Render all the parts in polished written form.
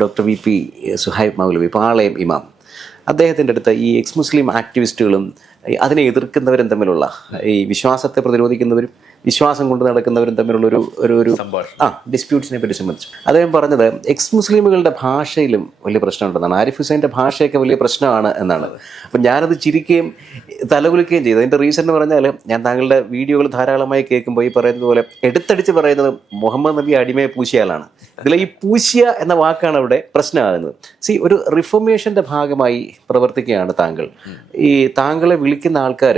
Doctor V P Suhaib മൗലവി പാളയം ഇമാം അദ്ദേഹത്തിൻ്റെ അടുത്ത് ഈ എക്സ് മുസ്ലിം ആക്ടിവിസ്റ്റുകളും അതിനെ എതിർക്കുന്നവരും തമ്മിലുള്ള ഈ വിശ്വാസത്തെ പ്രതിരോധിക്കുന്നവരും വിശ്വാസം കൊണ്ട് നടക്കുന്നവരും തമ്മിലുള്ള ഒരു ഡിസ്പ്യൂട്ട്സിനെ പറ്റി സംബന്ധിച്ചു അദ്ദേഹം പറഞ്ഞത് എക്സ് മുസ്ലിമുകളുടെ ഭാഷയിലും വലിയ പ്രശ്നമുണ്ടെന്നാണ്. ആരിഫ് ഹുസൈൻ്റെ ഭാഷയൊക്കെ വലിയ പ്രശ്നമാണ് എന്നാണ്. അപ്പം ഞാനത് ചിരിക്കുകയും തലകുലിക്കുകയും ചെയ്തു. അതിൻ്റെ റീസൺ എന്ന് പറഞ്ഞാൽ ഞാൻ താങ്കളുടെ വീഡിയോകൾ ധാരാളമായി കേൾക്കുമ്പോൾ ഈ പറയുന്നത് പോലെ എടുത്തടിച്ച് പറയുന്നത് മുഹമ്മദ് നബി അടിമയെ പൂശിയാലാണ്. ഇതിൽ ഈ പൂശിയ എന്ന വാക്കാണ് അവിടെ പ്രശ്നമാകുന്നത്. ഒരു റിഫോർമേഷൻ്റെ ഭാഗമായി പ്രവർത്തിക്കുകയാണ് താങ്കൾ. ഈ താങ്കളെ വിളിക്കുന്ന ആൾക്കാർ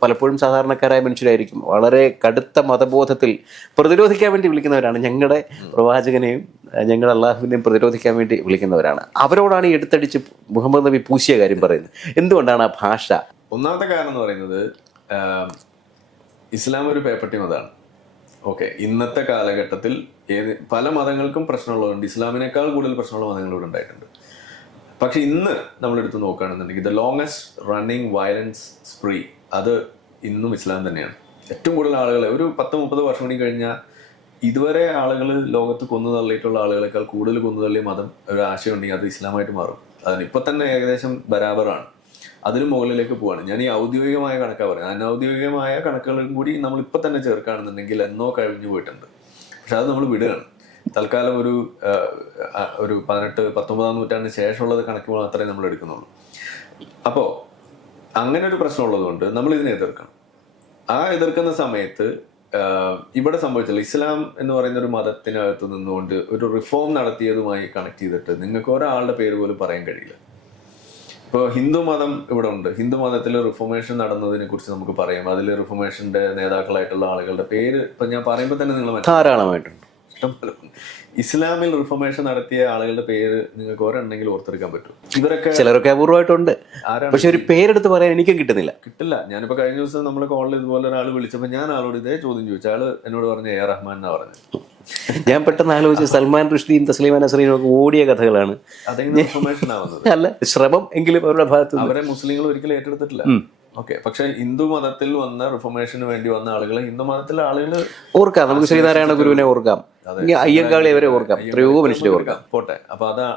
പലപ്പോഴും സാധാരണക്കാരായ മനുഷ്യരായിരിക്കും. വളരെ കടുത്ത മതബോധത്തിൽ പ്രതിരോധിക്കാൻ വേണ്ടി വിളിക്കുന്നവരാണ്. ഞങ്ങളുടെ പ്രവാചകനെയും ഞങ്ങളുടെ അള്ളാഹുവിനെയും പ്രതിരോധിക്കാൻ വേണ്ടി വിളിക്കുന്നവരാണ്. അവരോടാണ് ഈ എടുത്തടിച്ച് മുഹമ്മദ് നബി പൂശിയ കാര്യം പറയുന്നത്. എന്തുകൊണ്ടാണ് ആ ഭാഷ? ഒന്നാമത്തെ കാരണം എന്ന് പറയുന്നത് ഇസ്ലാം ഒരു പേപ്പട്ടി മതമാണ്. ഓക്കെ, ഇന്നത്തെ കാലഘട്ടത്തിൽ പല മതങ്ങൾക്കും പ്രശ്നമുള്ളതുകൊണ്ട് ഇസ്ലാമിനേക്കാൾ കൂടുതൽ പ്രശ്നമുള്ള മതങ്ങളിലൂടെ ഉണ്ടായിട്ടുണ്ട്. പക്ഷെ ഇന്ന് നമ്മളെടുത്ത് നോക്കുകയാണെന്നുണ്ടെങ്കിൽ the longest running violence spree അത് ഇന്നും ഇസ്ലാം തന്നെയാണ്. ഏറ്റവും കൂടുതൽ ആളുകളെ ഒരു 10-30 വർഷം കൂടി കഴിഞ്ഞാൽ ഇതുവരെ ആളുകൾ ലോകത്ത് കൊന്നു തള്ളിയിട്ടുള്ള ആളുകളെക്കാൾ കൂടുതൽ കൊന്നു തള്ളിയ മതം ഒരു ആശയം ഉണ്ടെങ്കിൽ അത് ഇസ്ലാമായിട്ട് മാറും. അതിനിപ്പോൾ തന്നെ ഏകദേശം ബരാബറാണ്. അതിന് മുകളിലേക്ക് പോവാണ്. ഞാൻ ഈ ഔദ്യോഗികമായ കണക്കാണ് പറയുന്നത്. അനൗദ്യോഗികമായ കണക്കുകളും കൂടി നമ്മളിപ്പോൾ തന്നെ ചേർക്കുകയാണെന്നുണ്ടെങ്കിൽ എന്നോ കഴിഞ്ഞു പോയിട്ടുണ്ട്. പക്ഷെ അത് നമ്മൾ വിടുകയാണ്. തൽക്കാലം ഒരു 18-19 നൂറ്റാണ്ടിന് ശേഷമുള്ളത് കണക്ക് മാത്രമേ നമ്മൾ എടുക്കുന്നുള്ളൂ. അപ്പോൾ അങ്ങനെ ഒരു പ്രശ്നമുള്ളത് കൊണ്ട് നമ്മൾ ഇതിനെ എതിർക്കണം. ആ എതിർക്കുന്ന സമയത്ത് ഇവിടെ സംഭവിച്ചില്ല. ഇസ്ലാം എന്ന് പറയുന്ന ഒരു മതത്തിനകത്ത് നിന്നുകൊണ്ട് ഒരു റിഫോം നടത്തിയതുമായി കണക്ട് ചെയ്തിട്ട് നിങ്ങൾക്ക് ഒരാളുടെ പേര് പോലും പറയാൻ കഴിയില്ല. ഇപ്പോൾ ഹിന്ദു മതം ഇവിടെ ഉണ്ട്. ഹിന്ദു മതത്തിൽ റിഫോർമേഷൻ നടന്നതിനെ കുറിച്ച് നമുക്ക് പറയാം. അതിൽ റിഫോർമേഷന്റെ നേതാക്കളായിട്ടുള്ള ആളുകളുടെ പേര് ഇപ്പൊ ഞാൻ പറയുമ്പോൾ തന്നെ നിങ്ങൾ ധാരാളമായിട്ടുണ്ട്. ഇഷ്ടംപോലെ. ഇസ്ലാമിൽ റിഫോർമേഷൻ നടത്തിയ ആളുകളുടെ പേര് നിങ്ങൾക്ക് ഒരെണ്ണെങ്കിലും ഓർത്തെടുക്കാൻ പറ്റും. ഇവരൊക്കെ ചിലരൊക്കെ അപൂർവമായിട്ടുണ്ട്. പക്ഷെ ഒരു പേരെടുത്ത് പറയാൻ എനിക്കും കിട്ടുന്നില്ല. ഞാനിപ്പോ കഴിഞ്ഞ ദിവസം നമ്മൾ കോളിൽ ഇതുപോലെ ഒരാൾ വിളിച്ചപ്പോൾ ഞാൻ ആളോട് ഇതേ ചോദ്യം ചോദിച്ചു. ആള് എന്നോട് പറഞ്ഞ എ റഹ്മാൻ എന്നാ പറഞ്ഞത്. ഞാൻ പെട്ടെന്ന് ആലോചിച്ച് സൽമാൻ റുഷ്ദിയും തസ്ലീമ നസ്രീനും ഒക്കെ ഓടിയ കഥകളാണ്. അല്ല, ശ്രമം എങ്കിലും അവരുടെ ഭാഗത്ത് അവരെ മുസ്ലിങ്ങൾ ഒരിക്കലും ഏറ്റെടുത്തിട്ടില്ല. ഓക്കെ, പക്ഷെ ഹിന്ദു മതത്തിൽ വന്ന റിഫോർമേഷന് വേണ്ടി വന്ന ആളുകളെ ഹിന്ദു മതത്തിലെ ആളുകൾ ഓർക്കാം. നമുക്ക് ശ്രീനാരായണ ഗുരുവിനെ ഓർക്കാം, അയ്യങ്കാളി അവരെ ഓർക്കാം, എത്രയോ മനുഷ്യരെ ഓർക്കാം. പോട്ടെ, അപ്പൊ അതാ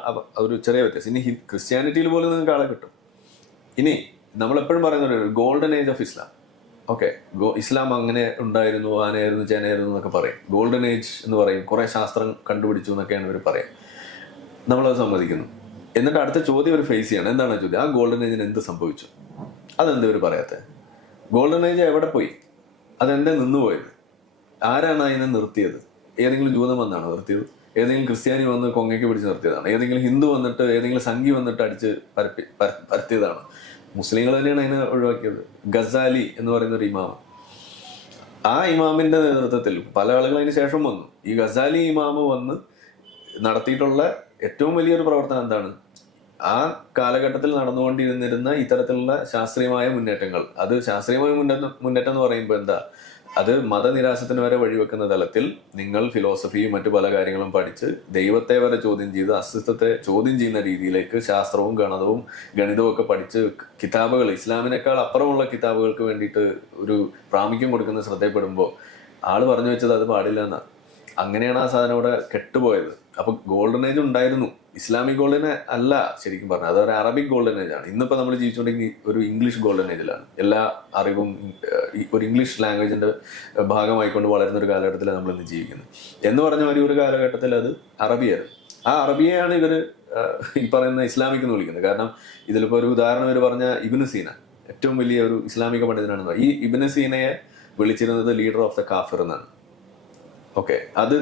ഒരു ചെറിയ വ്യത്യാസം. ഇനി ക്രിസ്ത്യാനിറ്റിയിൽ പോലും നിങ്ങൾക്ക് ആളെ കിട്ടും. ഇനി നമ്മളെപ്പോഴും പറയുന്ന ഒരു golden age of Islam. Okay, ഇസ്ലാം അങ്ങനെ ഉണ്ടായിരുന്നു, ആനയായിരുന്നു, ചേനയായിരുന്നു എന്നൊക്കെ പറയും. ഗോൾഡൻ ഏജ് എന്ന് പറയും. കുറെ ശാസ്ത്രം കണ്ടുപിടിച്ചു എന്നൊക്കെയാണ് ഇവർ പറയാം. നമ്മളത് സമ്മതിക്കുന്നു. എന്നിട്ട് അടുത്ത ചോദ്യം ഇവർ ഫേസ് ചെയ്യണം. എന്താണ് ചോദ്യം? ആ ഗോൾഡൻ ഏജിന് എന്ത് സംഭവിച്ചു? അതെന്താ ഇവർ പറയാത്തത്? ഗോൾഡൻ ഏജ് എവിടെ പോയി? അതെന്താ നിന്നുപോയത്? ആരാണ് അതിനെ നിർത്തിയത്? ഏതെങ്കിലും ജൂതം വന്നാണ് നിർത്തിയത്? ഏതെങ്കിലും ക്രിസ്ത്യാനി വന്ന് കൊങ്ങയ്ക്ക് പിടിച്ച് നിർത്തിയതാണ്? ഏതെങ്കിലും ഹിന്ദു വന്നിട്ട് ഏതെങ്കിലും സംഘി വന്നിട്ട് അടിച്ച് പരത്തിയതാണ്? മുസ്ലിങ്ങൾ തന്നെയാണ് അതിനെ ഒഴിവാക്കിയത്. ഗസാലി എന്ന് പറയുന്ന ഒരു ഇമാം, ആ ഇമാമിന്റെ നേതൃത്വത്തിൽ പല ആളുകൾ അതിന് ശേഷം വന്നു. ഈ ഗസാലി ഇമാമ് വന്ന് നടത്തിയിട്ടുള്ള ഏറ്റവും വലിയൊരു പ്രവർത്തനം എന്താണ്? ആ കാലഘട്ടത്തിൽ നടന്നുകൊണ്ടിരുന്നിരുന്ന ഇത്തരത്തിലുള്ള ശാസ്ത്രീയമായ മുന്നേറ്റങ്ങൾ. അത് ശാസ്ത്രീയമായ മുന്നേറ്റം എന്ന് പറയുമ്പോൾ എന്താ? അത് മതനിരാശത്തിന് വരെ വഴിവെക്കുന്ന തലത്തിൽ നിങ്ങൾ ഫിലോസഫിയും മറ്റു പല കാര്യങ്ങളും പഠിച്ച് ദൈവത്തെ വരെ ചോദ്യം ചെയ്ത് അസ്തിത്വത്തെ ചോദ്യം ചെയ്യുന്ന രീതിയിലേക്ക് ശാസ്ത്രവും ഗണിതവും ഒക്കെ പഠിച്ച് കിതാബുകൾ, ഇസ്ലാമിനേക്കാൾ അപ്പുറമുള്ള കിതാബുകൾക്ക് വേണ്ടിയിട്ട് ഒരു പ്രാമുഖ്യം കൊടുക്കുന്ന ശ്രദ്ധയപ്പെടുമ്പോൾ ആള് പറഞ്ഞു വെച്ചത് അത് പാടില്ല എന്നാണ്. അങ്ങനെയാണ് ആ സാധനം ഇവിടെ കെട്ടുപോയത്. അപ്പൊ ഗോൾഡൻ ഏജ് ഉണ്ടായിരുന്നു. ഇസ്ലാമിക് ഗോൾഡൻ അല്ല ശരിക്കും പറഞ്ഞാൽ, അതൊരു അറബിക് ഗോൾഡൻ ഏജ് ആണ്. ഇന്നിപ്പോൾ നമ്മൾ ജീവിച്ചുകൊണ്ടെങ്കിൽ ഒരു ഇംഗ്ലീഷ് ഗോൾഡൻ ഏജിലാണ്. എല്ലാ അറിവും ഒരു ഇംഗ്ലീഷ് ലാംഗ്വേജിന്റെ ഭാഗമായിക്കൊണ്ട് വളരുന്ന ഒരു കാലഘട്ടത്തിലാണ് നമ്മൾ ഇന്ന് ജീവിക്കുന്നത്. എന്ന് പറഞ്ഞ ഒരു കാലഘട്ടത്തിൽ അത് അറബിയായിരുന്നു. ആ അറബിയെയാണ് ഇവര് ഈ പറയുന്ന ഇസ്ലാമിക് എന്ന് വിളിക്കുന്നത്. കാരണം ഇതിലിപ്പോൾ ഒരു ഉദാഹരണം ഇവർ പറഞ്ഞ ഇബ്നു സീന ഏറ്റവും വലിയ ഒരു ഇസ്ലാമിക പണ്ഡിതനാണെന്ന്. ഈ ഇബ്നു സീനയെ വിളിച്ചിരുന്നത് ലീഡർ ഓഫ് ദ കാഫിർ എന്നാണ്. ഓക്കെ, അത്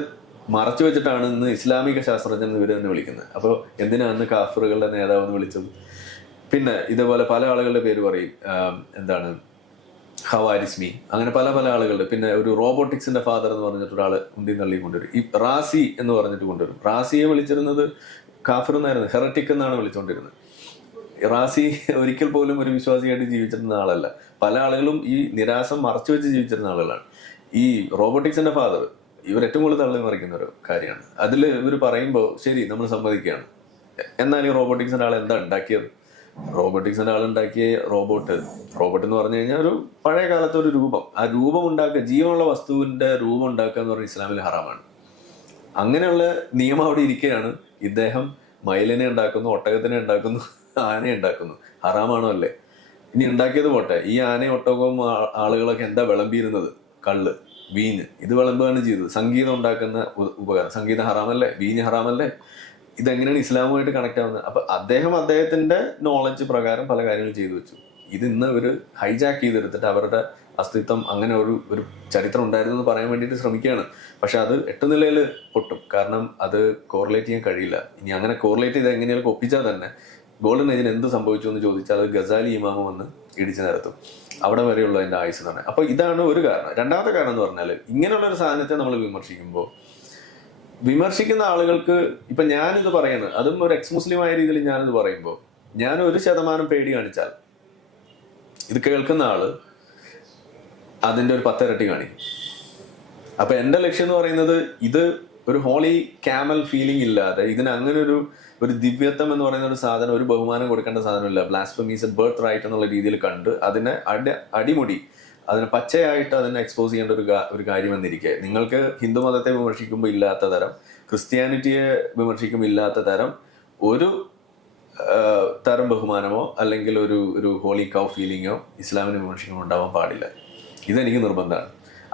മറച്ചു വെച്ചിട്ടാണ് ഇന്ന് ഇസ്ലാമിക ശാസ്ത്രജ്ഞൻ ഇവർ തന്നെ വിളിക്കുന്നത്. അപ്പോൾ എന്തിനാണ് അന്ന് കാഫറുകളുടെ നേതാവ് എന്ന് വിളിച്ചത്? പിന്നെ ഇതേപോലെ പല ആളുകളുടെ പേര് പറയും. എന്താണ്, ഹവാരിസ്മി, അങ്ങനെ പല പല ആളുകളുടെ. പിന്നെ ഒരു റോബോട്ടിക്സിന്റെ ഫാദർ എന്ന് പറഞ്ഞിട്ട് ഒരാൾ ഉന്തി തള്ളി കൊണ്ടുവരും. ഈ റാസി എന്ന് പറഞ്ഞിട്ട് കൊണ്ടുവരും. റാസിയെ വിളിച്ചിരുന്നത് കാഫിർ എന്നായിരുന്നു, ഹെററ്റിക് എന്നാണ് വിളിച്ചുകൊണ്ടിരുന്നത്. റാസി ഒരിക്കൽ പോലും ഒരു വിശ്വാസിയായിട്ട് ജീവിച്ചിരുന്ന ആളല്ല. പല ആളുകളും ഈ നിരാശം മറച്ചു വെച്ച് ജീവിച്ചിരുന്ന ആളുകളാണ്. ഈ റോബോട്ടിക്സിന്റെ ഫാദർ ഇവർ ഏറ്റവും കൂടുതൽ തള്ളി മറിക്കുന്ന ഒരു കാര്യമാണ്. അതിൽ ഇവർ പറയുമ്പോൾ ശരി നമ്മൾ സമ്മതിക്കുകയാണ്. എന്നാൽ ഈ റോബോട്ടിക്സിന്റെ ആൾ എന്താ ഉണ്ടാക്കിയത്? റോബോട്ടിക്സിന്റെ ആൾ ഉണ്ടാക്കിയ റോബോട്ട് എന്ന് പറഞ്ഞു കഴിഞ്ഞാൽ ഒരു പഴയ കാലത്തെ ഒരു രൂപം. ആ രൂപം ഉണ്ടാക്കുക, ജീവനുള്ള വസ്തുവിന്റെ രൂപം ഉണ്ടാക്കുക എന്ന് പറഞ്ഞാൽ ഇസ്ലാമിൽ ഹറാമാണ്. അങ്ങനെയുള്ള നിയമം അവിടെ ഇരിക്കുകയാണ് ഇദ്ദേഹം മയിലിനെ ഉണ്ടാക്കുന്നു, ഒട്ടകത്തിനെ ഉണ്ടാക്കുന്നു, ആനയെ ഉണ്ടാക്കുന്നു. ഹറാമാണോ അല്ലേ? ഇനി ഉണ്ടാക്കിയത് പോട്ടെ, ഈ ആനയും ഒട്ടകവും ആളുകളൊക്കെ എന്താ വിളമ്പിയിരുന്നത്? കള്ള്, വീഞ്ഞ്, ഇത് വിളമ്പുകയാണ് ചെയ്തത്. സംഗീതം ഉണ്ടാക്കുന്ന ഉപകരണം, സംഗീതം ഹറാമല്ലേ? വീഞ്ഞ് ഹറാമല്ലേ? ഇതെങ്ങനെയാണ് ഇസ്ലാമുമായിട്ട് കണക്ട് ആവുന്നത്? അപ്പൊ അദ്ദേഹത്തിന്റെ നോളജ് പ്രകാരം പല കാര്യങ്ങളും ചെയ്തു വെച്ചു. ഇത് ഇന്ന് ഒരു ഹൈജാക്ക് ചെയ്തെടുത്തിട്ട് അവരുടെ അസ്തിത്വം അങ്ങനെ ഒരു ചരിത്രം ഉണ്ടായിരുന്നു എന്ന് പറയാൻ വേണ്ടിയിട്ട് ശ്രമിക്കുകയാണ്. പക്ഷെ അത് 8 നിലയിൽ പൊട്ടും. കാരണം അത് കോറിലേറ്റ് ചെയ്യാൻ കഴിയില്ല. ഇനി അങ്ങനെ കോറിലേറ്റ് ചെയ്ത് എങ്ങനെയാലും ഒപ്പിച്ചാൽ തന്നെ ഗോൾഡൻ ഏജിന് എന്ത് സംഭവിച്ചു എന്ന് ചോദിച്ചാൽ അത് ഗസാലി ഇമാമ വന്ന് ഇടിച്ചു നിരത്തും. അവിടെ വരെയുള്ള അതിന്റെ ആയുസ് എന്ന് പറഞ്ഞാൽ. അപ്പൊ ഇതാണ് ഒരു കാരണം. രണ്ടാമത്തെ കാരണം എന്ന് പറഞ്ഞാൽ, ഇങ്ങനെയുള്ള ഒരു സാധനത്തെ നമ്മൾ വിമർശിക്കുമ്പോൾ വിമർശിക്കുന്ന ആളുകൾക്ക്, ഇപ്പൊ ഞാനിത് പറയുന്നത്, അതും ഒരു എക്സ് മുസ്ലിം ആയ രീതിയിൽ ഞാനിത് പറയുമ്പോൾ, ഞാൻ 1% പേടി കാണിച്ചാൽ ഇത് കേൾക്കുന്ന ആള് അതിന്റെ ഒരു 10 ഇരട്ടി കാണിക്കും. അപ്പൊ എന്റെ ലക്ഷ്യം എന്ന് പറയുന്നത്, ഇത് ഒരു ഹോളി ക്യാമൽ ഫീലിംഗ് ഇല്ലാതെ, ഇതിന് അങ്ങനെ ഒരു ദിവ്യത്വം എന്ന് പറയുന്ന ഒരു സാധനം, ഒരു ബഹുമാനം കൊടുക്കേണ്ട സാധനമില്ല, blasphemy is a birth right എന്നുള്ള രീതിയിൽ കണ്ട് അതിനെ അടിമുടി അതിനെ പച്ചയായിട്ട് അതിനെ എക്സ്പോസ് ചെയ്യേണ്ട ഒരു കാര്യം എന്നിരിക്കെ, നിങ്ങൾക്ക് ഹിന്ദു മതത്തെ വിമർശിക്കുമ്പോൾ ഇല്ലാത്ത തരം, ക്രിസ്ത്യാനിറ്റിയെ വിമർശിക്കുമ്പോൾ ഇല്ലാത്ത തരം ഒരു തരം ബഹുമാനമോ അല്ലെങ്കിൽ ഒരു ഹോളി കൗ ഫീലിങ്ങോ ഇസ്ലാമിനെ വിമർശിക്കുമ്പോൾ ഉണ്ടാവാൻ പാടില്ല. ഇതെനിക്ക് നിർബന്ധമാണ്.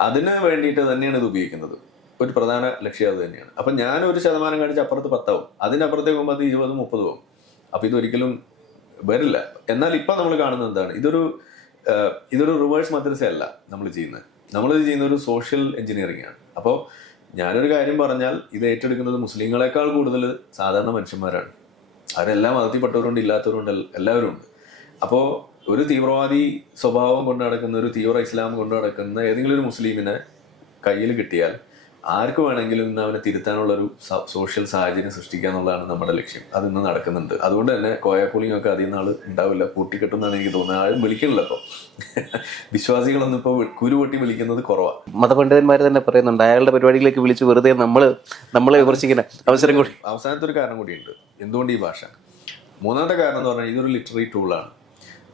അതിന് വേണ്ടിയിട്ട് തന്നെയാണ് ഇത് ഉപയോഗിക്കുന്നത്. ഒരു പ്രധാന ലക്ഷ്യം അത് തന്നെയാണ്. അപ്പൊ ഞാൻ 1% കാണിച്ച് അപ്പുറത്ത് 10 ആവും, അതിനപ്പുറത്തേക്ക് പോകുമ്പോൾ അത് 20, 30 ആവും. അപ്പൊ ഇതൊരിക്കലും വരില്ല. എന്നാൽ ഇപ്പൊ നമ്മൾ കാണുന്നത് എന്താണ്? ഇതൊരു റിവേഴ്സ് മദ്രസയല്ല നമ്മൾ ചെയ്യുന്നത്. നമ്മളിത് ചെയ്യുന്ന ഒരു സോഷ്യൽ എഞ്ചിനീയറിംഗ് ആണ്. അപ്പോൾ ഞാനൊരു കാര്യം പറഞ്ഞാൽ ഇത് ഏറ്റെടുക്കുന്നത് മുസ്ലിങ്ങളെക്കാൾ കൂടുതൽ സാധാരണ മനുഷ്യന്മാരാണ്. അവരെല്ലാം മതത്തിൽപ്പെട്ടവരുണ്ട്, ഇല്ലാത്തവരുണ്ട്, എല്ലാവരും ഉണ്ട്. അപ്പോൾ ഒരു തീവ്രവാദി സ്വഭാവം കൊണ്ട് നടക്കുന്ന, ഒരു തീവ്ര ഇസ്ലാം കൊണ്ട് നടക്കുന്ന ഏതെങ്കിലും ഒരു മുസ്ലിമിനെ കയ്യിൽ കിട്ടിയാൽ ആർക്ക് വേണമെങ്കിലും ഇന്ന് അവനെ തിരുത്താനുള്ള ഒരു സോഷ്യൽ സാഹചര്യം സൃഷ്ടിക്കുക എന്നുള്ളതാണ് നമ്മുടെ ലക്ഷ്യം. അത് ഇന്ന് നടക്കുന്നുണ്ട്. അതുകൊണ്ട് തന്നെ കോയാപ്പുളിയും ഒക്കെ അധികം നാൾ ഉണ്ടാവില്ല, പൂട്ടിക്കെട്ടുന്നാണ് എനിക്ക് തോന്നുന്നത്. ആരും വിളിക്കണില്ല. ഇപ്പോൾ വിശ്വാസികളൊന്നും ഇപ്പോൾ കുരുപൊട്ടി വിളിക്കുന്നത് കുറവാണ്. മതപണ്ഡിതന്മാർ തന്നെ പറയുന്നുണ്ട്, അയാളുടെ പരിപാടിയിലേക്ക് വിളിച്ച് വെറുതെ നമ്മളെ വിമർശിക്കുന്ന അവസരം കൂടി. അവസാനത്തെ ഒരു കാരണം കൂടിയുണ്ട് എന്തുകൊണ്ട് ഈ ഭാഷ. മൂന്നാമത്തെ കാരണം എന്ന് പറഞ്ഞാൽ, ഇതൊരു ലിറ്റററി ടൂളാണ്.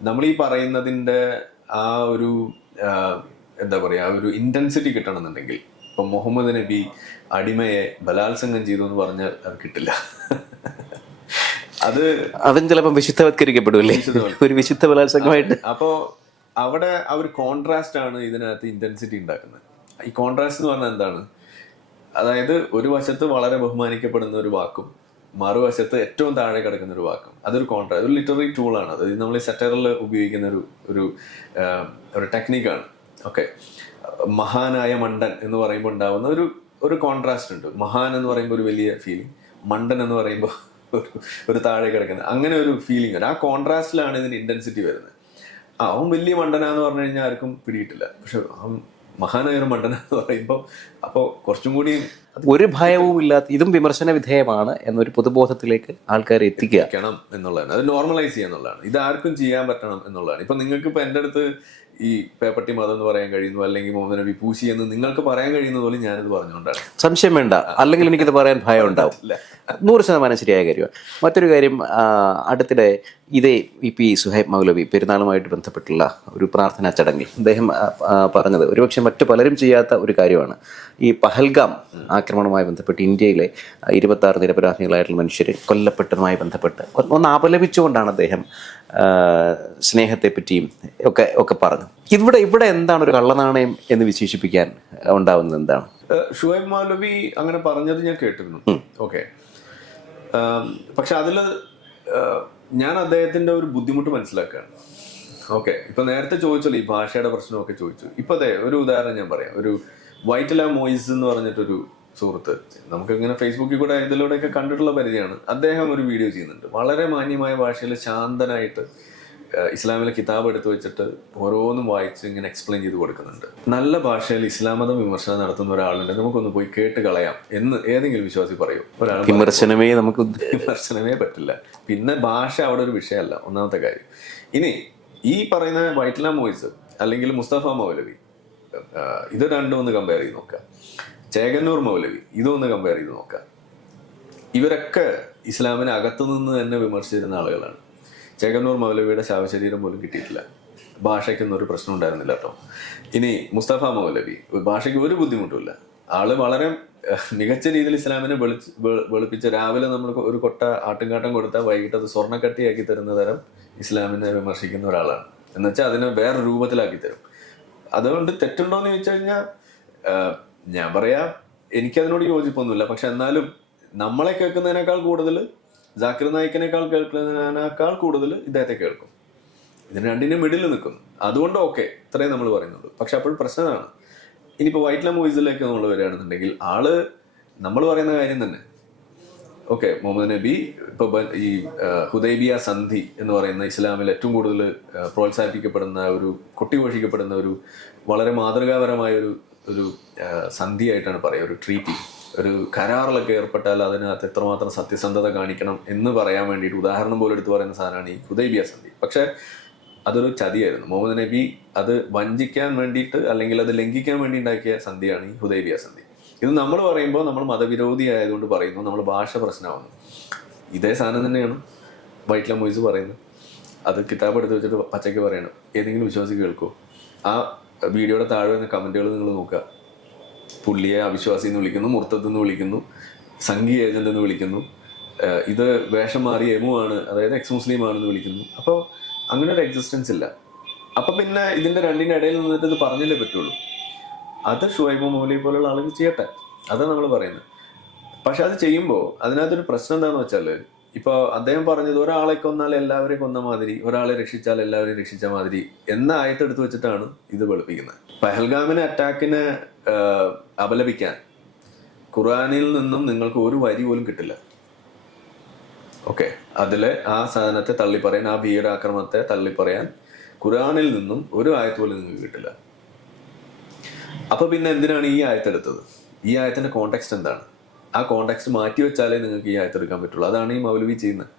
നമ്മൾ ഈ പറയുന്നതിൻ്റെ ആ ഒരു എന്താ പറയുക, ഒരു ഇന്റൻസിറ്റി കിട്ടണമെന്നുണ്ടെങ്കിൽ, ഇപ്പൊ മുഹമ്മദ് നബി അടിമയെ ബലാത്സംഗം ചെയ്തു എന്ന് പറഞ്ഞാൽ അത് കിട്ടില്ല. അതും ചിലപ്പോൾ വിശുദ്ധവത്കരിക്കപ്പെടില്ലേ, ഒരു വിശുദ്ധ ബലാത്സംഗമായിട്ട്. അപ്പോ അവിടെ ആ ഒരു കോൺട്രാസ്റ്റ് ആണ് ഇതിനകത്ത് ഇന്റൻസിറ്റി ഉണ്ടാക്കുന്നത്. ഈ കോൺട്രാസ്റ്റ് എന്ന് പറഞ്ഞാൽ എന്താണ്? അതായത് ഒരു വശത്ത് വളരെ ബഹുമാനിക്കപ്പെടുന്ന ഒരു വാക്കും മറുവശത്ത് ഏറ്റവും താഴെ കിടക്കുന്ന ഒരു വാക്കും, അതൊരു കോൺട്രാസ്റ്റ്, ഒരു ലിറ്റററി ടൂളാണ്. അത് നമ്മൾ ഈ സെറ്ററിൽ ഉപയോഗിക്കുന്ന ഒരു ടെക്നിക്കാണ്. ഓക്കെ, മഹാനായ മണ്ടൻ എന്ന് പറയുമ്പോൾ ഉണ്ടാവുന്ന ഒരു കോൺട്രാസ്റ്റ് ഉണ്ട്. മഹാൻ എന്ന് പറയുമ്പോൾ ഒരു വലിയ ഫീലിംഗ്, മണ്ടൻ എന്ന് പറയുമ്പോൾ ഒരു താഴെ കിടക്കുന്ന അങ്ങനെ ഒരു ഫീലിംഗ് ആണ്. ആ കോൺട്രാസ്റ്റിലാണ് ഇതിന്റെ ഇന്റൻസിറ്റി വരുന്നത്. അവൻ വലിയ മണ്ടനാന്ന് പറഞ്ഞു കഴിഞ്ഞാൽ ആർക്കും പിടിയിട്ടില്ല. പക്ഷെ അവൻ മഹാനായ ഒരു മണ്ടനെന്ന് പറയുമ്പോൾ അപ്പോൾ കുറച്ചും കൂടി ഒരു ഭയവും ഇല്ലാത്ത, ഇതും വിമർശന വിധേയമാണ് എന്നൊരു പൊതുബോധത്തിലേക്ക് ആൾക്കാരെ എത്തിക്കണം എന്നുള്ളതാണ്. അത് നോർമലൈസ് ചെയ്യുക എന്നുള്ളതാണ്. ഇത് ആർക്കും ചെയ്യാൻ പറ്റണം എന്നുള്ളതാണ്. ഇപ്പൊ നിങ്ങൾക്ക് ഇപ്പൊ എൻ്റെ അടുത്ത് ഈ പേപ്പട്ടി മതം എന്ന് പറയാൻ കഴിയുന്നു, അല്ലെങ്കിൽ മുഹമ്മദ് നബി പൂശി എന്ന് നിങ്ങൾക്ക് പറയാൻ കഴിയുന്ന പോലും ഞാനിത് പറഞ്ഞുകൊണ്ടാണ്. സംശയം വേണ്ട, അല്ലെങ്കിൽ എനിക്കിത് പറയാൻ ഭയം ഉണ്ടാവും. 100% ശരിയായ കാര്യമാണ്. മറ്റൊരു കാര്യം, അടുത്തിടെ ഇതേ പി സുഹൈബ് മൗലവി പെരുന്നാളുമായിട്ട് ബന്ധപ്പെട്ടുള്ള ഒരു പ്രാർത്ഥനാ ചടങ്ങിൽ അദ്ദേഹം പറഞ്ഞത് ഒരുപക്ഷെ മറ്റു പലരും ചെയ്യാത്ത ഒരു കാര്യമാണ്. ഈ പഹൽഗാം ആക്രമണവുമായി ബന്ധപ്പെട്ട് ഇന്ത്യയിലെ 26 നിരപരാധികളായിട്ടുള്ള മനുഷ്യർ കൊല്ലപ്പെട്ടതുമായി ബന്ധപ്പെട്ട് ഒന്ന് അപലപിച്ചുകൊണ്ടാണ് അദ്ദേഹം സ്നേഹത്തെപ്പറ്റിയും ഒക്കെ പറഞ്ഞു. ഇവിടെ എന്താണ് ഒരു കള്ളനാണയം എന്ന് വിശേഷിപ്പിക്കാൻ ഉണ്ടാവുന്നത് എന്താണ്? ഷുഹൈബ് മൗലവി അങ്ങനെ പറഞ്ഞത് ഞാൻ കേട്ടിരുന്നു. ഓക്കെ, പക്ഷെ അതിൽ ഞാൻ അദ്ദേഹത്തിന്റെ ഒരു ബുദ്ധിമുട്ട് മനസ്സിലാക്കുകയാണ്. ഓക്കെ, ഇപ്പൊ നേരത്തെ ചോദിച്ചല്ലോ ഈ ഭാഷയുടെ പ്രശ്നമൊക്കെ ചോദിച്ചു. ഇപ്പൊ അതെ, ഒരു ഉദാഹരണം ഞാൻ പറയാം. ഒരു വൈറ്റല മോയിസ് എന്ന് പറഞ്ഞിട്ടൊരു സുഹൃത്ത്, നമുക്ക് ഇങ്ങനെ ഫേസ്ബുക്കിൽ കൂടെ ഇതിലൂടെയൊക്കെ കണ്ടിട്ടുള്ള പരിചയമാണ്. അദ്ദേഹം ഒരു വീഡിയോ ചെയ്യുന്നുണ്ട്, വളരെ മാന്യമായ ഭാഷയിൽ ശാന്തനായിട്ട് ഇസ്ലാമിലെ കിതാബ് എടുത്തു വെച്ചിട്ട് ഓരോന്നും വായിച്ച് ഇങ്ങനെ എക്സ്പ്ലെയിൻ ചെയ്ത് കൊടുക്കുന്നുണ്ട്. നല്ല ഭാഷയിൽ ഇസ്ലാം മതം വിമർശനം നടത്തുന്ന ഒരാളുണ്ട്, നമുക്കൊന്ന് പോയി കേട്ട് കളയാം എന്ന് ഏതെങ്കിലും വിശ്വാസി പറയൂ? ഒരാൾ വിമർശനമേ പറ്റില്ല. പിന്നെ ഭാഷ അവിടെ ഒരു വിഷയമല്ല, ഒന്നാമത്തെ കാര്യം. ഇനി ഈ പറയുന്ന വൈറ്റ്ല മോയിസ് അല്ലെങ്കിൽ മുസ്തഫ മൗലവി, ഇത് രണ്ടും ഒന്ന് കമ്പയർ ചെയ്ത് നോക്കുക. ചേകന്നൂർ മൗലവി, ഇതൊന്ന് കമ്പയർ ചെയ്ത് നോക്കുക. ഇവരൊക്കെ ഇസ്ലാമിനെ അകത്തു നിന്ന് തന്നെ വിമർശിച്ചിരുന്ന ആളുകളാണ്. ചേകന്നൂർ മൗലവിയുടെ ശവശരീരം പോലും കിട്ടിയിട്ടില്ല. ഭാഷയ്ക്കൊന്നും ഒരു പ്രശ്നം ഉണ്ടായിരുന്നില്ല കേട്ടോ. ഇനി മുസ്തഫ മൗലവി, ഭാഷയ്ക്ക് ഒരു ബുദ്ധിമുട്ടുമില്ല. ആള് വളരെ മികച്ച രീതിയിൽ ഇസ്ലാമിനെ വെളുപ്പിച്ച് രാവിലെ നമ്മൾ ഒരു കൊട്ട ആട്ടുംകാട്ടം കൊടുത്താൽ വൈകിട്ട് അത് സ്വർണ്ണക്കട്ടിയാക്കി തരുന്ന തരം ഇസ്ലാമിനെ വിമർശിക്കുന്ന ഒരാളാണ്. എന്നുവെച്ചാൽ അതിനെ വേറെ രൂപത്തിലാക്കി തരും. അതുകൊണ്ട് തെറ്റുണ്ടോയെന്ന് ചോദിച്ചു കഴിഞ്ഞാൽ ഞാൻ പറയാം, എനിക്കതിനോട് യോജിപ്പൊന്നുമില്ല. പക്ഷെ എന്നാലും നമ്മളെ കേൾക്കുന്നതിനേക്കാൾ കൂടുതൽ, ജാക്കിർ നായിക്കിനേക്കാൾ കേൾക്കുന്നതിനേക്കാൾ കൂടുതൽ ഇദ്ദേഹത്തെ കേൾക്കും. ഇതിന് രണ്ടിനും മിഡിൽ നിൽക്കുന്നു. അതുകൊണ്ട് ഓക്കെ, ഇത്രയും നമ്മൾ പറയുന്നുള്ളൂ. പക്ഷെ അപ്പോൾ പ്രശ്നമാണ്, ഇനിയിപ്പോൾ വൈറ്റ് ലാ മൂവീസിലേക്ക് നമ്മൾ വരികയാണെന്നുണ്ടെങ്കിൽ ആള് നമ്മൾ പറയുന്ന കാര്യം തന്നെ ഓക്കെ. മുഹമ്മദ് നബി ഇപ്പോൾ ഈ ഹുദൈബിയ സന്ധി എന്ന് പറയുന്ന ഇസ്ലാമിൽ ഏറ്റവും കൂടുതൽ പ്രോത്സാഹിപ്പിക്കപ്പെടുന്ന ഒരു, കൊട്ടിഘോഷിക്കപ്പെടുന്ന ഒരു വളരെ മാതൃകാപരമായ ഒരു സന്ധിയായിട്ടാണ് പറയുക. ഒരു ട്രീറ്റി, ഒരു കരാറിലൊക്കെ ഏർപ്പെട്ടാൽ അതിനകത്ത് എത്രമാത്രം സത്യസന്ധത കാണിക്കണം എന്ന് പറയാൻ വേണ്ടിയിട്ട് ഉദാഹരണം പോലെ എടുത്ത് പറയുന്ന സാധനമാണ് ഈ ഹുദൈബിയ സന്ധി. പക്ഷെ അതൊരു ചതിയായിരുന്നു. മുഹമ്മദ് നബി അത് വഞ്ചിക്കാൻ വേണ്ടിയിട്ട് അല്ലെങ്കിൽ അത് ലംഘിക്കാൻ വേണ്ടി ഉണ്ടാക്കിയ സന്ധിയാണ് ഈ ഹുദൈബിയ സന്ധി. ഇത് നമ്മൾ പറയുമ്പോൾ നമ്മൾ മതവിരോധി ആയതുകൊണ്ട് പറയുന്നു, നമ്മൾ ഭാഷ പ്രശ്നമാകുന്നു. ഇതേ സാധനം തന്നെയാണ് വൈറ്റ് ലാ മൂവീസ് പറയുന്നത്. അത് കിതാബ് എടുത്ത് വെച്ചിട്ട് പച്ചയ്ക്ക് പറയണം. ഏതെങ്കിലും വിശ്വാസി കേൾക്കുമോ? ആ വീഡിയോയുടെ താഴെ വരുന്ന കമൻറ്റുകൾ നിങ്ങൾ നോക്കുക. പുള്ളിയെ അവിശ്വാസി എന്ന് വിളിക്കുന്നു, മുർത്തദ് എന്ന് വിളിക്കുന്നു, സംഘി ഏജന്റ് എന്ന് വിളിക്കുന്നു, ഇത് വേഷം മാറി എമുവാണ്, അതായത് എക്സ് മുസ്ലിം ആണെന്ന് വിളിക്കുന്നു. അപ്പോൾ അങ്ങനെ ഒരു എക്സിസ്റ്റൻസ് ഇല്ല. അപ്പം പിന്നെ ഇതിൻ്റെ രണ്ടിൻ്റെ ഇടയിൽ നിന്നിട്ട് ഇത് പറഞ്ഞല്ലേ പറ്റുള്ളൂ. അത് ഷുഹൈബ് മൗലവി പോലുള്ള ആളുകൾ ചെയ്യട്ടെ, അതാണ് നമ്മൾ പറയുന്നത്. പക്ഷെ അത് ചെയ്യുമ്പോൾ അതിനകത്തൊരു പ്രശ്നം എന്താണെന്ന് വെച്ചാൽ, ഇപ്പോൾ അദ്ദേഹം പറഞ്ഞത് ഒരാളെ കൊന്നാൽ എല്ലാവരെയും കൊന്ന മാതിരി, ഒരാളെ രക്ഷിച്ചാൽ എല്ലാവരെയും രക്ഷിച്ച മാതിരി എന്ന ആയത്തെടുത്ത് വെച്ചിട്ടാണ് ഇത് വെളുപ്പിക്കുന്നത്. പഹൽഗാമിനെ അറ്റാക്കിനെ അപലപിക്കാൻ ഖുർആനിൽ നിന്നും നിങ്ങൾക്ക് ഒരു വരി പോലും കിട്ടില്ല. ഓക്കെ, അതിലെ ആ സാധനത്തെ തള്ളിപ്പറയാൻ, ആ ഭീകരാക്രമണത്തെ തള്ളിപ്പറയാൻ ഖുർആനിൽ നിന്നും ഒരു ആയത്ത് പോലും നിങ്ങൾക്ക് കിട്ടില്ല. അപ്പൊ പിന്നെ എന്തിനാണ് ഈ ആയത്തെടുത്തത്? ഈ ആയത്തിന്റെ കോണ്ടെക്സ്റ്റ് എന്താണ്? ആ കോണ്ടെക്സ്റ്റ് മാറ്റി വെച്ചാലേ നിങ്ങൾക്ക് ഈ ആയത്തെടുക്കാൻ പറ്റുള്ളൂ. അതാണ് ഈ മൗലവി ചെയ്യുന്നത്.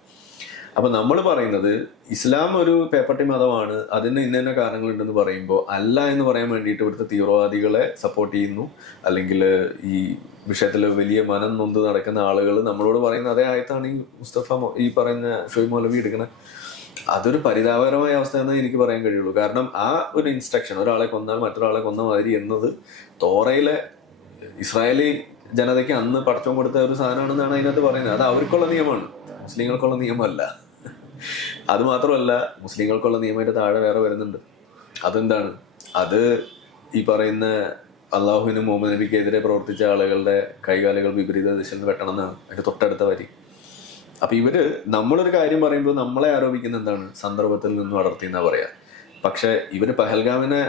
അപ്പൊ നമ്മൾ പറയുന്നത് ഇസ്ലാം ഒരു പേപ്പട്ടി മതമാണ്, അതിന് ഇന്ന കാരണങ്ങളുണ്ടെന്ന് പറയുമ്പോൾ അല്ല എന്ന് പറയാൻ വേണ്ടിയിട്ട് ഇവിടുത്തെ തീവ്രവാദികളെ സപ്പോർട്ട് ചെയ്യുന്നു, അല്ലെങ്കിൽ ഈ വിഷയത്തിൽ വലിയ മനം നൊന്ത് നടക്കുന്ന ആളുകൾ നമ്മളോട് പറയുന്ന അതേ ആയത്താണ് ഈ മുസ്തഫ ഈ പറയുന്ന ഷുഹൈബ് മൗലവി എടുക്കുന്നത്. അതൊരു പരിതാപകരമായ അവസ്ഥ എന്നേ എനിക്ക് പറയാൻ കഴിയുള്ളൂ. കാരണം ആ ഒരു ഇൻസ്ട്രക്ഷൻ, ഒരാളെ കൊന്നാൽ മറ്റൊരാളെ കൊന്ന മാതിരി എന്നത് തോറയിലെ ഇസ്രായേലി ജനതയ്ക്ക് അന്ന് പടച്ചോൻ കൊടുത്ത ഒരു സാധനമാണെന്നാണ് അതിനകത്ത് പറയുന്നത്. അത് അവർക്കുള്ള നിയമമാണ്, മുസ്ലിങ്ങൾക്കുള്ള നിയമമല്ല. അത് മാത്രമല്ല, മുസ്ലിങ്ങൾക്കുള്ള നിയമത്തിന്റെ താഴെ വേറെ വരുന്നുണ്ട്. അതെന്താണ്? അത് ഈ പറയുന്ന അള്ളാഹുവിനും മുഹമ്മദ് നബിക്കെതിരെ പ്രവർത്തിച്ച ആളുകളുടെ കൈകാലുകൾ വിപരീത ദിശയിൽ നിന്ന് വെട്ടണം എന്നാണ് അതിന്റെ തൊട്ടടുത്ത വരി. അപ്പൊ ഇവര് നമ്മളൊരു കാര്യം പറയുമ്പോൾ നമ്മളെ ആരോപിക്കുന്ന എന്താണ്? സന്ദർഭത്തിൽ നിന്നും അടർത്തി എന്നാ പറയാ. പക്ഷെ ഇവര് പഹൽഗാമിനെ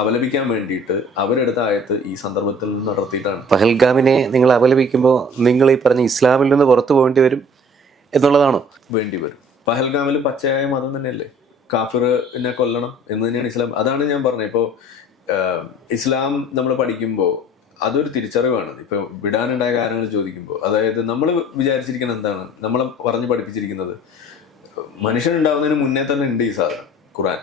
അപലപിക്കാൻ വേണ്ടിയിട്ട് അവരെടുത്ത ആയത്ത് ഈ സന്ദർഭത്തിൽ നിന്ന് അടർത്തിയിട്ടാണ്. പഹൽഗാമിനെ നിങ്ങൾ അപലപിക്കുമ്പോൾ നിങ്ങൾ ഈ പറഞ്ഞ ഇസ്ലാമിൽ നിന്ന് പുറത്തു പോകേണ്ടി വരും എന്നുള്ളതാണോ? വേണ്ടി വരും. പഹൽഗാമിൽ പച്ചയായ മതം തന്നെയല്ലേ, കാഫിറിനെ കൊല്ലണം എന്ന് തന്നെയാണ് ഇസ്ലാം. അതാണ് ഞാൻ പറഞ്ഞത്. ഇപ്പോൾ ഇസ്ലാം നമ്മൾ പഠിക്കുമ്പോൾ അതൊരു തിരിച്ചറിവാണ്. ഇപ്പൊ വിടാനുണ്ടായ കാരണങ്ങൾ ചോദിക്കുമ്പോൾ, അതായത് നമ്മൾ വിചാരിച്ചിരിക്കുന്നത് എന്താണ്, നമ്മളെ പറഞ്ഞ് പഠിപ്പിച്ചിരിക്കുന്നത് മനുഷ്യനുണ്ടാവുന്നതിന് മുന്നേ തന്നെ ഉണ്ട് ഈ സാധനം ഖുർആൻ.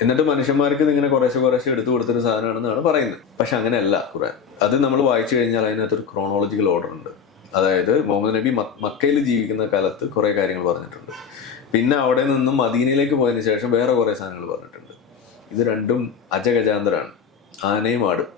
എന്നിട്ട് മനുഷ്യന്മാർക്ക് ഇതിങ്ങനെ കുറേശ്ശെ എടുത്തു കൊടുത്തൊരു സാധനമാണെന്നാണ് പറയുന്നത്. പക്ഷെ അങ്ങനെയല്ല ഖുർആൻ. അത് നമ്മൾ വായിച്ചു കഴിഞ്ഞാൽ അതിനകത്തൊരു ക്രോണോളജിക്കൽ ഓർഡർ ഉണ്ട്. അതായത് മുഹമ്മദ് നബി മക്കയിൽ ജീവിക്കുന്ന കാലത്ത് കുറേ കാര്യങ്ങൾ പറഞ്ഞിട്ടുണ്ട്. പിന്നെ അവിടെ നിന്നും മദീനയിലേക്ക് പോയതിനു ശേഷം വേറെ കുറേ സാധനങ്ങൾ പറഞ്ഞിട്ടുണ്ട്. ഇത് രണ്ടും അജഗജാന്തരാണ്, ആനയും ആടും.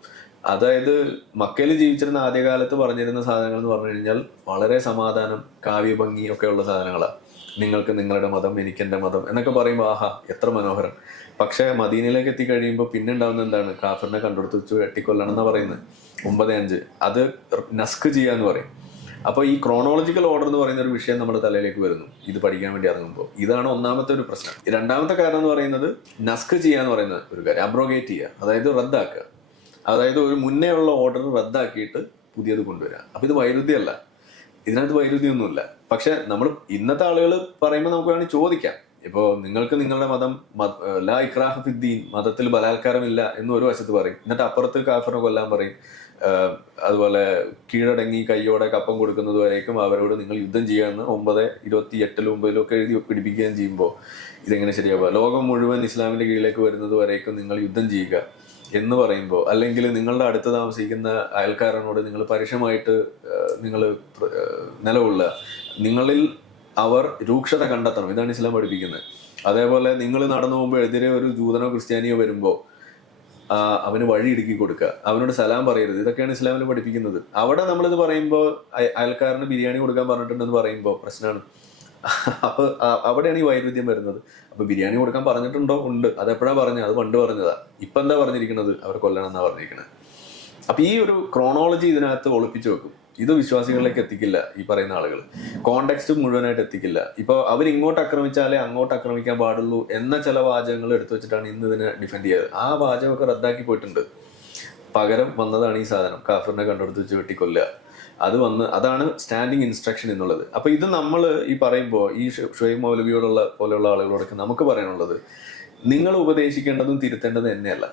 അതായത് മക്കയിൽ ജീവിച്ചിരുന്ന ആദ്യകാലത്ത് പറഞ്ഞിരുന്ന സാധനങ്ങൾ എന്ന് പറഞ്ഞു കഴിഞ്ഞാൽ വളരെ സമാധാനം, കാവ്യഭംഗി ഒക്കെ ഉള്ള സാധനങ്ങളാണ്. നിങ്ങൾക്ക് നിങ്ങളുടെ മതം, എനിക്ക് എൻ്റെ മതം എന്നൊക്കെ പറയുമ്പോൾ ആഹാ എത്ര മനോഹരം. പക്ഷെ മദീനയിലേക്ക് എത്തിക്കഴിയുമ്പോൾ പിന്നെ ഉണ്ടാവുന്ന എന്താണ്? കാഫിറിനെ കണ്ടെടുത്ത് വെച്ച് വെട്ടിക്കൊല്ലണം എന്നാണ് പറയുന്നത്. 9:5 അത് നസ്ക് ചെയ്യാന്ന് പറയും. അപ്പോൾ ഈ ക്രോണോളജിക്കൽ ഓർഡർ എന്ന് പറയുന്ന ഒരു വിഷയം നമ്മുടെ തലയിലേക്ക് വരുന്നു ഇത് പഠിക്കാൻ വേണ്ടി ഇറങ്ങുമ്പോൾ. ഇതാണ് ഒന്നാമത്തെ ഒരു പ്രശ്നം. രണ്ടാമത്തെ കാരണം എന്ന് പറയുന്നത് നസ്ക് ചെയ്യാന്ന് പറയുന്ന ഒരു കാര്യം, അബ്രോഗേറ്റ് ചെയ്യുക, അതായത് റദ്ദാക്കുക. അതായത് ഒരു മുന്നേ ഉള്ള ഓർഡർ റദ്ദാക്കിയിട്ട് പുതിയത് കൊണ്ടുവരിക. അപ്പൊ ഇത് വൈരുദ്ധ്യമല്ല, ഇതിനകത്ത് വൈരുദ്ധ്യമൊന്നുമില്ല. പക്ഷെ നമ്മൾ ഇന്നത്തെ ആളുകൾ പറയുമ്പോൾ നമുക്ക് വേണമെങ്കിൽ ചോദിക്കാം, ഇപ്പോൾ നിങ്ങൾക്ക് നിങ്ങളുടെ മതം ലാ ഇക്രാഹ ഫിദ്ദീൻ, മതത്തിൽ ബലാത്കാരമില്ല എന്ന് ഒരു വശത്ത് പറയും, എന്നിട്ട് അപ്പുറത്ത് കാഫിറിനെ കൊല്ലാൻ പറയും. അതുപോലെ കീഴടങ്ങി കയ്യോടെ കപ്പം കൊടുക്കുന്നത് വരേക്കും അവരോട് നിങ്ങൾ യുദ്ധം ചെയ്യാമെന്ന് 9:28 ഒക്കെ എഴുതി പിടിപ്പിക്കുകയും ചെയ്യുമ്പോൾ ഇതെങ്ങനെ ശരിയാവുക? ലോകം മുഴുവൻ ഇസ്ലാമിന്റെ കീഴിലേക്ക് വരുന്നത് വരേക്കും നിങ്ങൾ യുദ്ധം ചെയ്യുക എന്ന് പറയുമ്പോൾ, അല്ലെങ്കിൽ നിങ്ങളുടെ അടുത്ത് താമസിക്കുന്ന അയൽക്കാരനോട് നിങ്ങൾ പരുഷമായിട്ട് നിങ്ങൾ നിലകൊള്ളുക, നിങ്ങളിൽ അവർ രൂക്ഷത കണ്ടെത്തണം, ഇതാണ് ഇസ്ലാം പഠിപ്പിക്കുന്നത്. അതേപോലെ നിങ്ങൾ നടന്നു പോകുമ്പോൾ എതിരെ ഒരു ജൂതനോ ക്രിസ്ത്യാനിയോ വരുമ്പോൾ അവന് വഴി ഇടുക്കി കൊടുക്കുക, അവനോട് സലാം പറയരുത്, ഇതൊക്കെയാണ് ഇസ്ലാമിൽ പഠിപ്പിക്കുന്നത്. അവിടെ നമ്മളിത് പറയുമ്പോൾ അയൽക്കാരന് ബിരിയാണി കൊടുക്കാൻ പറഞ്ഞിട്ടുണ്ടെന്ന് പറയുമ്പോൾ പ്രശ്നമാണ്. അപ്പൊ അവിടെയാണ് ഈ വൈരുദ്ധ്യം വരുന്നത്. അപ്പൊ ബിരിയാണി കൊടുക്കാൻ പറഞ്ഞിട്ടുണ്ടോ? ഉണ്ട്. അതെപ്പോഴാ പറഞ്ഞത്? അത് പണ്ട് പറഞ്ഞതാ. ഇപ്പൊ എന്താ പറഞ്ഞിരിക്കുന്നത്? അവർ കൊല്ലണം എന്നാ പറഞ്ഞിരിക്കുന്നത്. അപ്പൊ ഈ ഒരു ക്രോണോളജി ഇതിനകത്ത് ഒളിപ്പിച്ചു വെക്കും. ഇത് വിശ്വാസികളിലേക്ക് എത്തിക്കില്ല ഈ പറയുന്ന ആളുകൾ, കോണ്ടെക്സ്റ്റ് മുഴുവനായിട്ട് എത്തിക്കില്ല. ഇപ്പൊ അവർ ഇങ്ങോട്ട് ആക്രമിച്ചാലേ അങ്ങോട്ട് ആക്രമിക്കാൻ പാടുള്ളൂ എന്ന ചില വാചകങ്ങൾ എടുത്തു വെച്ചിട്ടാണ് ഇന്ന് ഇതിനെ ഡിഫെൻഡ് ചെയ്തത്. ആ വാചകമൊക്കെ റദ്ദാക്കി പോയിട്ടുണ്ട്. പകരം വന്നതാണ് ഈ സാധനം, കാഫിറിനെ കണ്ടെടുത്ത് വെച്ച് വെട്ടിക്കൊല്ലുക. അത് അതാണ് സ്റ്റാൻഡിങ് ഇൻസ്ട്രക്ഷൻ എന്നുള്ളത്. അപ്പൊ ഇത് നമ്മൾ ഈ പറയുമ്പോൾ ഈ ഷുഹൈബ് മൗലവിയോടുള്ള പോലെയുള്ള ആളുകളോടൊക്കെ നമുക്ക് പറയാനുള്ളത്, നിങ്ങൾ ഉപദേശിക്കേണ്ടതും തിരുത്തേണ്ടതും എന്നെയല്ല,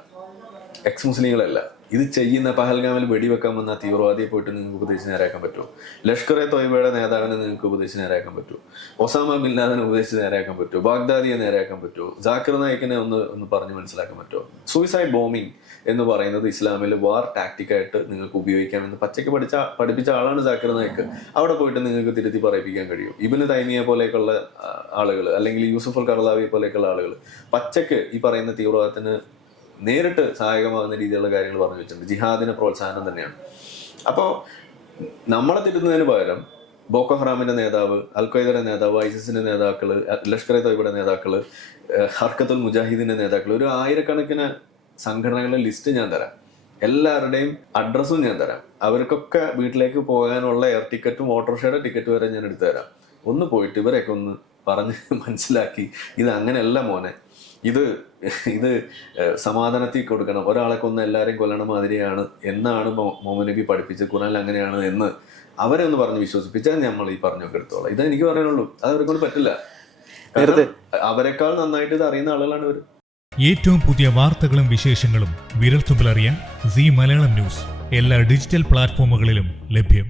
എക്സ് മുസ്ലിങ്ങളല്ല. ഇത് ചെയ്യുന്ന പഹൽഗാമിൽ വെടിവെക്കാൻ വന്ന തീവ്രവാദിയെ പോയിട്ട് നിങ്ങൾക്ക് ഉപദേശിച്ച് നേരാക്കാൻ പറ്റുമോ? ലഷ്കർ എ തോയ്ബയുടെ നേതാവിനെ നിങ്ങൾക്ക് ഉപദേശിച്ച് നേരാക്കാൻ പറ്റുമോ? ഒസാമ ബിൻ ലാദനെ ഉപദേശിച്ച് നേരാക്കാൻ പറ്റുമോ? ബാഗ്ദാദിയെ നേരാക്കാൻ പറ്റുമോ? ജാക്കിർ നായിക്കിനെ ഒന്ന് പറഞ്ഞ് മനസ്സിലാക്കാൻ പറ്റുമോ? സൂയിസൈഡ് ബോംബിംഗ് എന്ന് പറയുന്നത് ഇസ്ലാമിൽ വാർ ടാക്ടിക്കായിട്ട് നിങ്ങൾക്ക് ഉപയോഗിക്കാമെന്ന് പച്ചയ്ക്ക് പഠിപ്പിച്ച ആളാണ് ജാക്കിർ നായിക്ക്. അവിടെ പോയിട്ട് നിങ്ങൾക്ക് തിരുത്തി പറയിപ്പിക്കാൻ കഴിയും? ഇബ്നു തൈമിയെ പോലെയൊക്കെയുള്ള ആളുകൾ, അല്ലെങ്കിൽ യൂസുഫ് അൽ കർദാവിയെ പോലെയൊക്കെയുള്ള ആളുകൾ പച്ചയ്ക്ക് ഈ പറയുന്ന തീവ്രവാദത്തിന് നേരിട്ട് സഹായകമാകുന്ന രീതിയിലുള്ള കാര്യങ്ങൾ പറഞ്ഞു വെച്ചിട്ടുണ്ട്. ജിഹാദിന് പ്രോത്സാഹനം തന്നെയാണ്. അപ്പോൾ നമ്മളെ തിരുത്തുന്നതിന് പകരം ബോക്കോ ഹറാമിന്റെ നേതാവ്, അൽ ഖ്വയ്ദയുടെ നേതാവ്, ഐസിസിന്റെ നേതാക്കള്, ലഷ്കർ എ തോയ്ബയുടെ നേതാക്കള്, ഹർക്കത്തുൽ മുജാഹിദിന്റെ നേതാക്കള്, ഒരു ആയിരക്കണക്കിന് സംഘടനകളുടെ ലിസ്റ്റ് ഞാൻ തരാം, എല്ലാവരുടെയും അഡ്രസ്സും ഞാൻ തരാം. അവർക്കൊക്കെ വീട്ടിലേക്ക് പോകാനുള്ള എയർ ടിക്കറ്റും ഓട്ടോറിക്ഷയുടെ ടിക്കറ്റ് വരെ ഞാൻ എടുത്തു തരാം. ഒന്ന് പോയിട്ട് ഇവരെയൊക്കെ ഒന്ന് പറഞ്ഞ് മനസ്സിലാക്കി, ഇത് അങ്ങനെയല്ല മോനെ, ഇത് സമാധാനത്തിൽ കൊടുക്കണം, ഒരാളെ കൊന്ന് എല്ലാവരെയും കൊല്ലണ മാതിരിയാണ് എന്നാണ് മുഹമ്മദ് നബി പഠിപ്പിച്ചത്, ഖുർആനിൽ അങ്ങനെയാണ് എന്ന് അവരെ ഒന്ന് പറഞ്ഞ് വിശ്വസിപ്പിച്ചാൽ നമ്മൾ ഈ പറഞ്ഞൊക്കെ എടുത്തോളാം. ഇതേ എനിക്ക് പറയാനുള്ളൂ. അത് അവരെ കൊണ്ട് പറ്റില്ല. അവരെക്കാൾ നന്നായിട്ട് ഇത് അറിയുന്ന ആളുകളാണ് ഇവർ. ഏറ്റവും പുതിയ വാർത്തകളും വിശേഷങ്ങളും വിരൽത്തുമ്പിലറിയാൻ സീ മലയാളം ന്യൂസ് എല്ലാ ഡിജിറ്റൽ പ്ലാറ്റ്ഫോമുകളിലും ലഭ്യം.